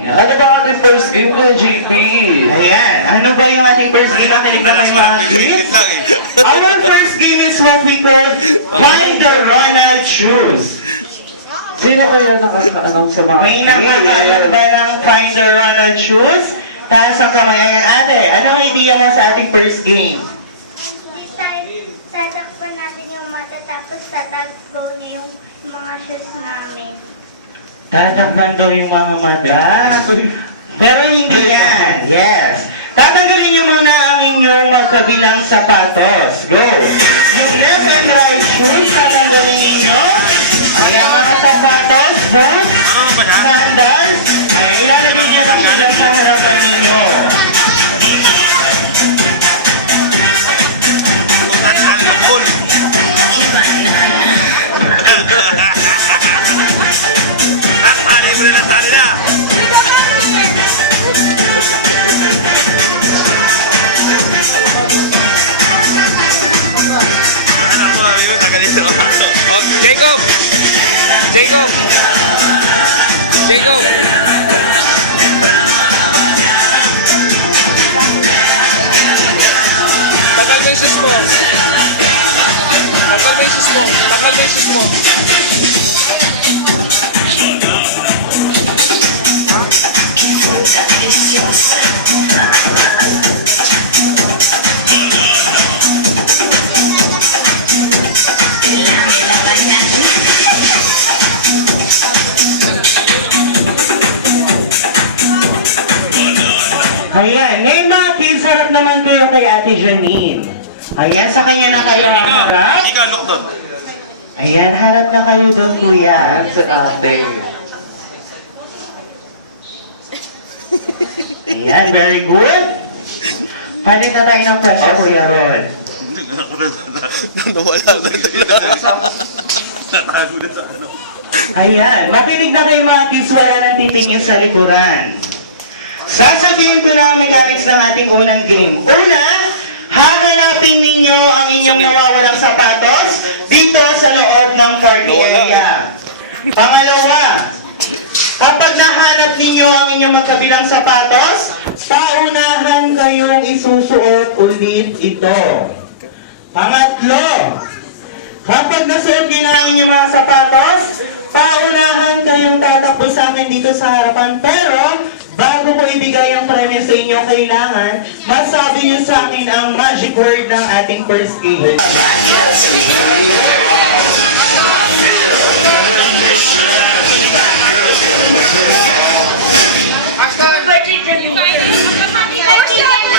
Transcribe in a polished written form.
Ano ba ating first game ko, JP? Ayan, ano ba yung ating first game? Nakinig na kayo mga kids? Our first game is what we call Find the Ronald Shoes. Sino kaya nakaka-announce sa mga May nakakaalam ba ng Find the Ronald Shoes? Taas ang kamay. Ayan, ate, ano ang idea mo sa ating first game? Tatakpan natin yung mata tapos tatagpo niyo yung mga shoes namin. Tatakpan daw yung mga mata. Pero hindi yan. Yes. Tatanggalin niyo muna ang inyong magkabilang sapatos. Go. Yung left and right shoes, tatanggalin ninyo. Ang mga sapatos, boots, sandals, ay ilalagay niyo sa sa harapan ninyo. Jacob! Jacob! Jacob! Takal beses mo! Takal beses mo! Takal beses mo! Ayan, ngayon mga kids, harap naman kayo kay Ate Janine. Ayan, sa kanya na kayo harap. Ikaw, look doon. Ayan, harap na kayo doon, kuya. Sa ate. Ayan, very good. Palit na tayo ng pressure, Kuya Ron. Nawala na talaga. Natago na sa ano. Ayan, makinig na kayo mga kids, wala nang titingin sa likuran. Sasabihin ko na ang mechanics ng ating unang game. Una, hahanapin ninyo ang inyong nawawalang sapatos dito sa loob ng party area. Pangalawa, kapag nahanap ninyo ang inyong magkabilang sapatos, paunahan kayong isusuot ulit ito. Pangatlo, kapag nasuot nyo na ang inyong mga sapatos, paunahan kayong tatakbo sa akin dito sa harapan. Pero, bago ko ibigay ang premyo sa inyo, kailangan masabi nyo sa akin ang magic word ng ating first game.